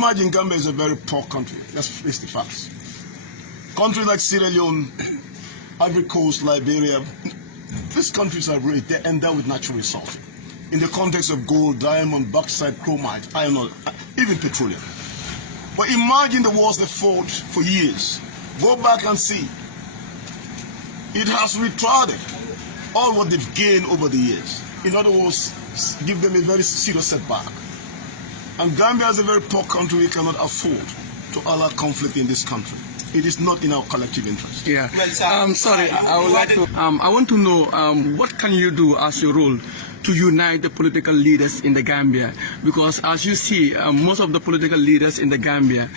imagine Gambia is a very poor country. Let's face the facts. Countries like Sierra Leone, Ivory Coast, Liberia, these countries are really, they're endowed with natural resources. In the context of gold, diamond, bauxite, chromite, iron ore, even petroleum. But imagine the wars they fought for years. Go back and see. It has retarded all what they've gained over the years. In other words, give them a very serious setback. And Gambia is a very poor country. We cannot afford to allow conflict in this country. It is not in our collective interest. Yeah. Sorry, I would like to. I want to know what can you do as your role to unite the political leaders in the Gambia, because as you see, most of the political leaders in the Gambia,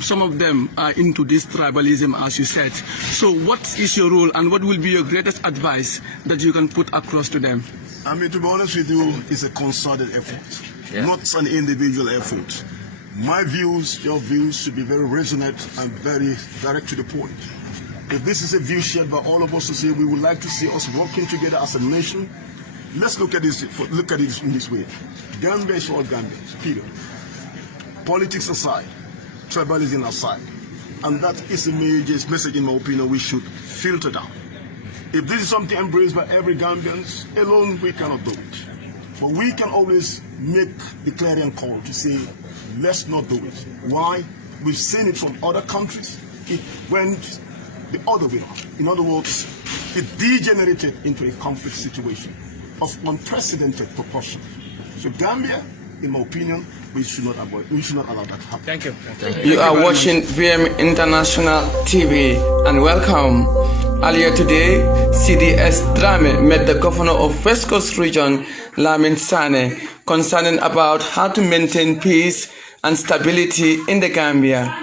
some of them are into this tribalism, as you said. So what is your role and what will be your greatest advice that you can put across to them? I mean, to be honest with you, it's a concerted effort, not an individual effort. My views, your views should be very resonant and very direct to the point. If this is a view shared by all of us to say we would like to see us working together as a nation, let's look at this. Look at it in this way: Gambia is all Gambians. Period. Politics aside, tribalism aside, and that is a major message, in my opinion, we should filter down. If this is something embraced by every Gambian, alone we cannot do it. But we can always make the clarion call to say, let's not do it. Why? We've seen it from other countries. It went the other way around. In other words, it degenerated into a conflict situation of unprecedented proportion. So Gambia, in my opinion, we should not allow that to happen. Thank you. You are watching VM International TV, and welcome. Earlier today, CDS Drame met the governor of West Coast Region, Lamin Sane, concerning about how to maintain peace and stability in the Gambia.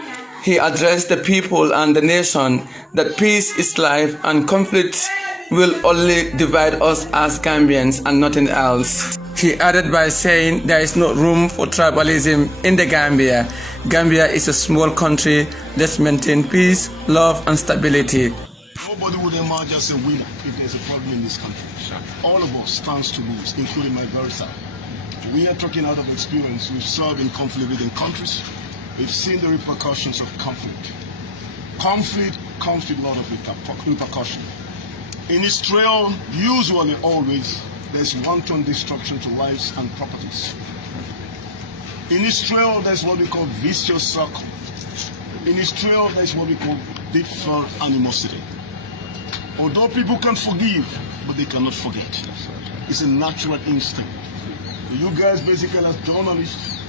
He addressed the people and the nation that peace is life and conflict will only divide us as Gambians and nothing else. He added by saying there is no room for tribalism in the Gambia. Gambia is a small country. Let's maintain peace, love and stability. Nobody would emerge as a winner if there's a problem in this country. All of us stands to lose, including my very side. We are talking out of experience. We've served in conflict within countries. We've seen the repercussions of conflict. Conflict comes with a lot of repercussion. In Israel, usually always, there's wanton destruction to lives and properties. In Israel, there's what we call vicious circle. In Israel, there's what we call deep-felt animosity. Although people can forgive, but they cannot forget. It's a natural instinct. You guys basically as journalists,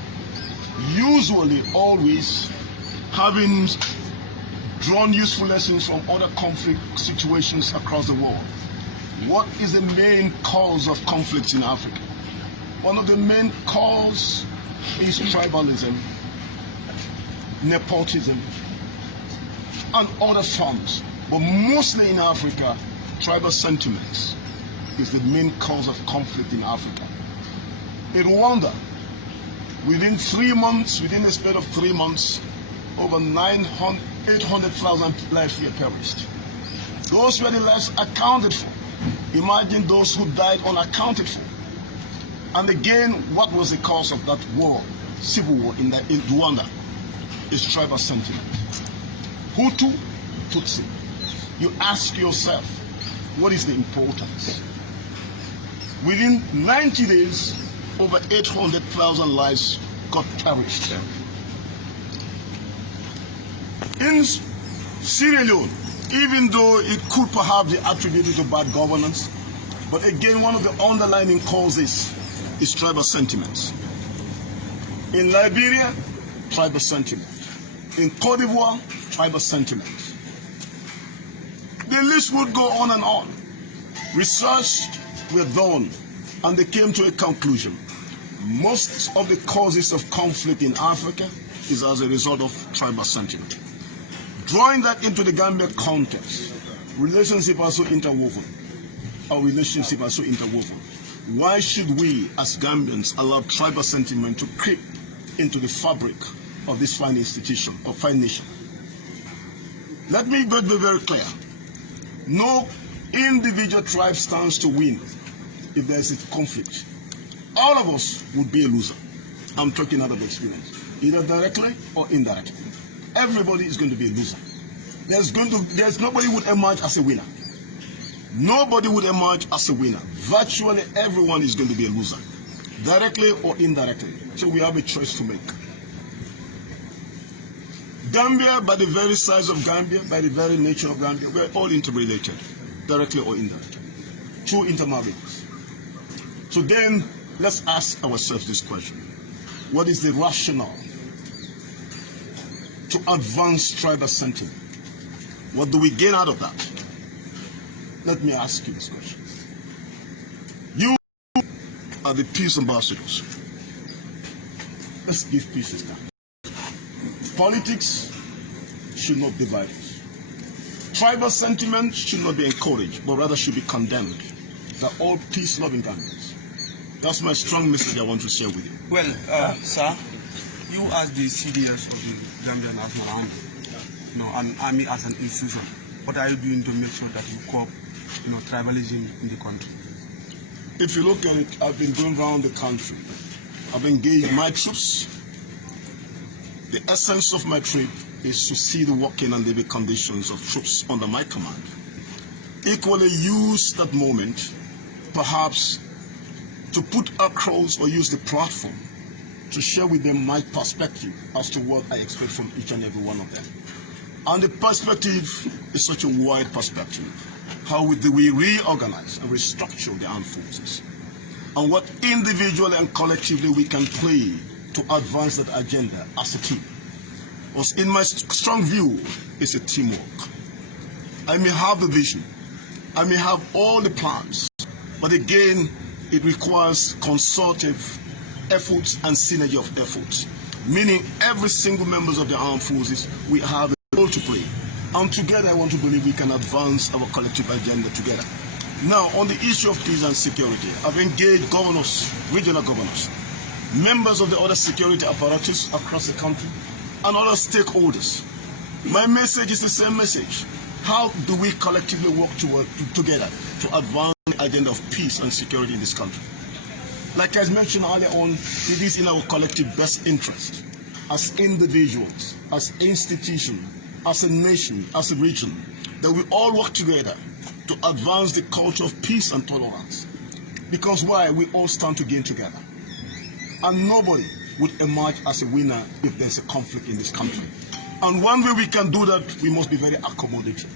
usually always having drawn useful lessons from other conflict situations across the world. What is the main cause of conflicts in Africa? One of the main causes is tribalism, nepotism, and other forms. But mostly in Africa, tribal sentiments is the main cause of conflict in Africa. In Rwanda, within 3 months, within a span of 3 months, over 800,000 lives were perished. Those were the lives accounted for. Imagine those who died unaccounted for. And again, what was the cause of that war, civil war in Rwanda? Is tribal sentiment. Hutu, Tutsi. You ask yourself, what is the importance? Within 90 days, over 800,000 lives got perished. In Sierra Leone, even though it could perhaps be attributed to bad governance, but again, one of the underlying causes is tribal sentiments. In Liberia, tribal sentiment. In Cote d'Ivoire, tribal sentiment. The list would go on and on. Research were done, and they came to a conclusion. Most of the causes of conflict in Africa is as a result of tribal sentiment. Drawing that into the Gambia context, relationships are so interwoven. Our relationships are so interwoven. Why should we, as Gambians, allow tribal sentiment to creep into the fabric of this fine institution, or fine nation? Let me be very clear. No individual tribe stands to win if there is a conflict. All of us would be a loser. I'm talking out of experience. either directly or indirectly. Everybody is going to be a loser. There's nobody would emerge as a winner. Nobody would emerge as a winner. Virtually everyone is going to be a loser, directly or indirectly. So we have a choice to make. Gambia, by the very size of Gambia, by the very nature of Gambia, we're all interrelated, directly or indirectly, through intermarriages. So then, let's ask ourselves this question. What is the rationale to advance tribal sentiment? What do we gain out of that? Let me ask you this question. You are the peace ambassadors. Let's give peace a time. Politics should not divide us. Tribal sentiment should not be encouraged, but rather should be condemned. They're all peace-loving Gambians. That's my strong message I want to share with you. Well, sir, you as the CDS of the Gambian National Army, an army as an institution, what are you doing to make sure that you curb, tribalism in the country? If you look at it, I've been going around the country. I've engaged my troops. The essence of my trip is to see the working and living conditions of troops under my command. Equally use that moment, perhaps, to put across or use the platform to share with them my perspective as to what I expect from each and every one of them. And the perspective is such a wide perspective. How do we reorganize and restructure the armed forces? And what individually and collectively we can play to advance that agenda as a team. Because in my strong view, it's a teamwork. I may have the vision, I may have all the plans, but again, it requires concerted efforts and synergy of efforts. Meaning every single member of the armed forces, we have a role to play. And together I want to believe we can advance our collective agenda together. Now, on the issue of peace and security, I've engaged governors, regional governors, members of the other security apparatus across the country, and other stakeholders. My message is the same message. How do we collectively work together to advance the agenda of peace and security in this country? Like I mentioned earlier on, it is in our collective best interest, as individuals, as institutions, as a nation, as a region, that we all work together to advance the culture of peace and tolerance. Because why? We all stand to gain together. And nobody would emerge as a winner if there's a conflict in this country. And one way we can do that, we must be very accommodating.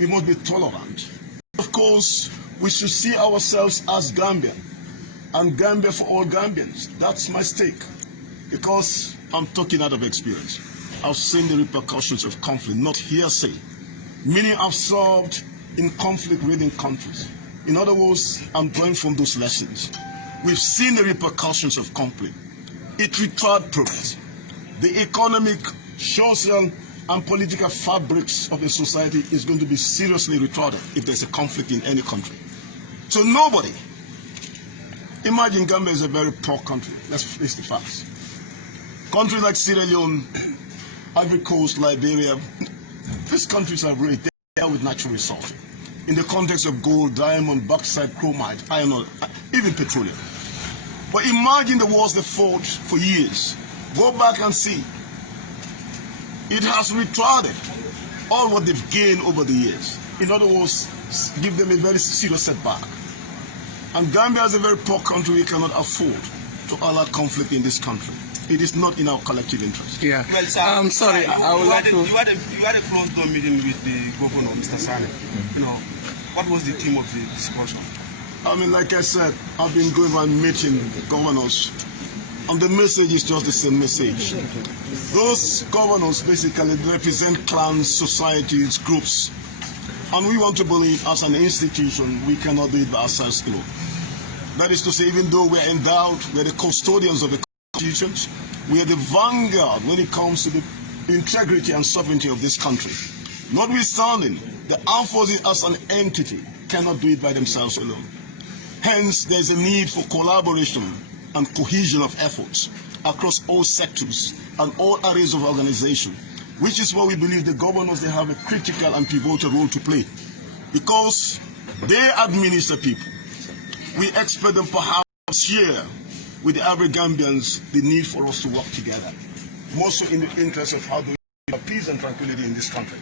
We must be tolerant. Of course, we should see ourselves as Gambian, and Gambia for all Gambians. That's my stake. Because I'm talking out of experience. I've seen the repercussions of conflict, not hearsay. Meaning I've served in conflict-ridden countries. In other words, I'm drawing from those lessons. We've seen the repercussions of conflict. It retards progress. The economic, social, and political fabrics of a society is going to be seriously retarded if there's a conflict in any country. So nobody, imagine Gambia is a very poor country. Let's face the facts. Countries like Sierra Leone, Ivory Coast, Liberia, these countries are really dealt with natural resources. In the context of gold, diamond, bauxite, chromite, iron ore, even petroleum. But imagine the wars they fought for years. Go back and see. It has retarded all what they've gained over the years. In other words, give them a very serious setback. And Gambia is a very poor country. We cannot afford to allow conflict in this country. It is not in our collective interest. Yeah. Well, sir, sorry, I would like to... You had a closed-door meeting with the governor, Mr. Sane. What was the theme of the discussion? I mean, like I said, I've been going around meeting governors, and the message is just the same message. Those governors basically represent clans, societies, groups, and we want to believe as an institution we cannot do it by ourselves alone. That is to say, even though we're endowed, we're the custodians of the constitutions, we are the vanguard when it comes to the integrity and sovereignty of this country. Notwithstanding, the armed forces as an entity cannot do it by themselves alone. Hence, there is a need for collaboration and cohesion of efforts across all sectors and all areas of organization, which is why we believe the governors, they have a critical and pivotal role to play. Because they administer people, we expect them perhaps share with the average Gambians the need for us to work together. more so in the interest of how do we have peace and tranquility in this country.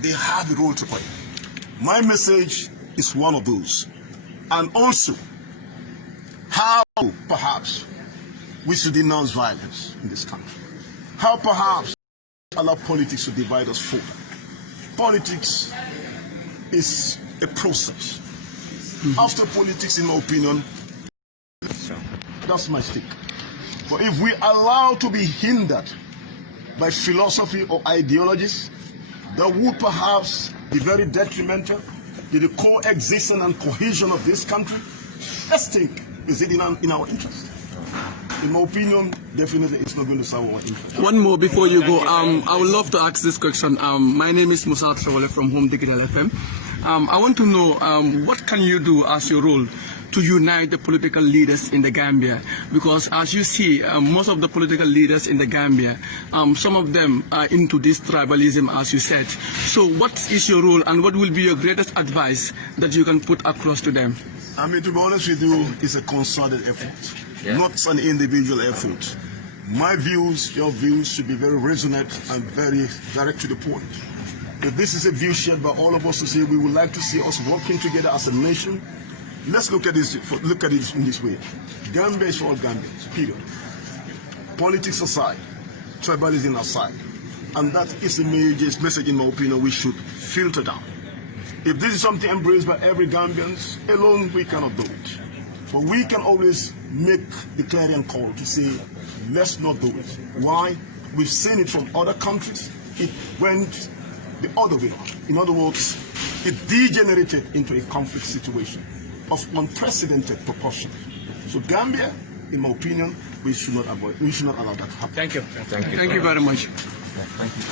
They have a role to play. My message is one of those. And also, how perhaps we should denounce violence in this country. How perhaps allow politics to divide us further. Politics is a process. After politics, in my opinion, that's my stick. But if we allow to be hindered by philosophy or ideologies, that would perhaps be very detrimental to the coexistence and cohesion of this country. Let's think, is it in our interest? In my opinion, definitely it's not going to serve our interest. One more before you go. I would love to ask this question. My name is Musa Trawale from Home Digital FM. I want to know what can you do as your role to unite the political leaders in the Gambia? Because as you see, most of the political leaders in the Gambia, some of them are into this tribalism, as you said. So what is your role and what will be your greatest advice that you can put across to them? I mean, to be honest with you, it's a concerted effort, not an individual effort. My views, your views should be very resonant and very direct to the point. If this is a view shared by all of us to say we would like to see us working together as a nation, let's look at this in this way. Gambia is for all Gambians, period. Politics aside, tribalism aside. And that is the major message, in my opinion, we should filter down. If this is something embraced by every Gambian, alone we cannot do it. But we can always make the clarion call to say, let's not do it. Why? We've seen it from other countries. It went the other way. In other words, it degenerated into a conflict situation of unprecedented proportions. So Gambia, in my opinion, we should not allow that to happen. Thank you. Thank you very much. Thank you.